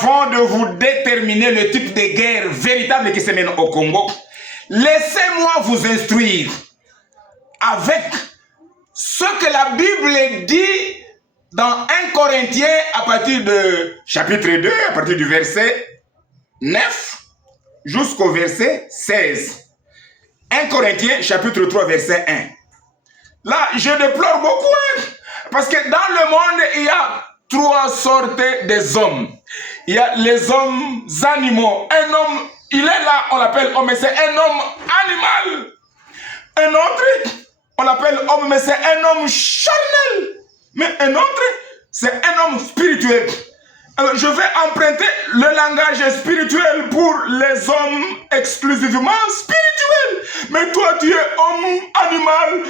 avant de vous déterminer le type de guerre véritable qui se mène au Congo, laissez-moi vous instruire avec ce que la Bible dit dans 1 Corinthiens à partir de chapitre 2, à partir du verset 9 jusqu'au verset 16. 1 Corinthiens chapitre 3 verset 1. Là, je déplore beaucoup, parce que dans le monde, il y a 3 sortes des hommes. Il y a les hommes animaux. Un homme, il est là, on l'appelle homme, mais c'est un homme animal. Un autre, on l'appelle homme, mais c'est un homme charnel. Mais un autre, c'est un homme spirituel. Alors, je vais emprunter le langage spirituel pour les hommes exclusivement spirituels. Mais toi, tu es homme animal,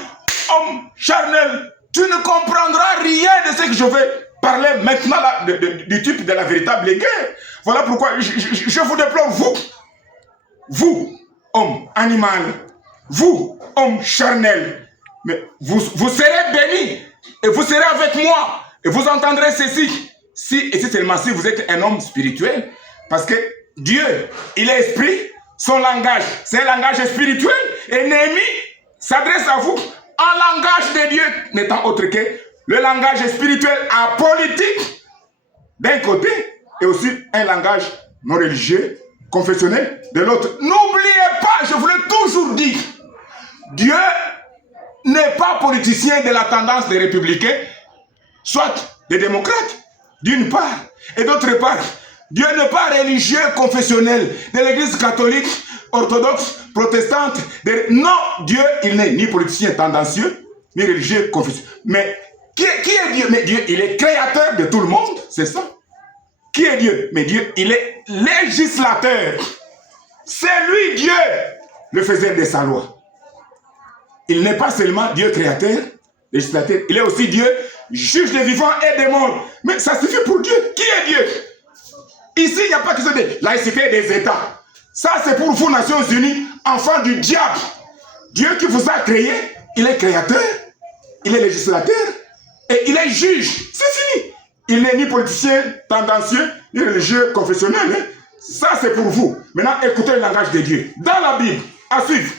homme charnel. Tu ne comprendras rien de ce que je vais parler maintenant là, du type de la véritable guerre. Voilà pourquoi je vous déplore, vous, homme animal, vous, homme charnel, mais vous serez bénis et vous serez avec moi et vous entendrez ceci. Si et si seulement si vous êtes un homme spirituel, parce que Dieu, il est esprit, son langage, c'est un langage spirituel, et Néhémie s'adresse à vous en langage de Dieu, n'étant autre que le langage spirituel apolitique d'un côté, et aussi un langage non religieux, confessionnel de l'autre. N'oubliez pas, je vous l'ai toujours dit, Dieu n'est pas politicien de la tendance des républicains, soit des démocrates, d'une part, et d'autre part, Dieu n'est pas religieux confessionnel de l'église catholique, orthodoxe, protestante. Non, Dieu, il n'est ni politicien tendancieux, ni religieux confessionnel. Mais qui est Dieu? Mais Dieu, il est créateur de tout le monde, c'est ça. Qui est Dieu? Mais Dieu, il est législateur. C'est lui, Dieu, le faisait de sa loi. Il n'est pas seulement Dieu créateur, législateur, il est aussi Dieu, juge des vivants et des morts. Mais ça suffit pour Dieu. Qui est Dieu? Ici, il n'y a pas question de laïcité des États. Ça, c'est pour vous, Nations Unies, enfants du diable. Dieu qui vous a créé, il est créateur, il est législateur et il est juge. C'est fini. Il n'est ni politicien tendancieux, ni religieux confessionnel. Ça, c'est pour vous. Maintenant, écoutez le langage de Dieu. Dans la Bible, à suivre.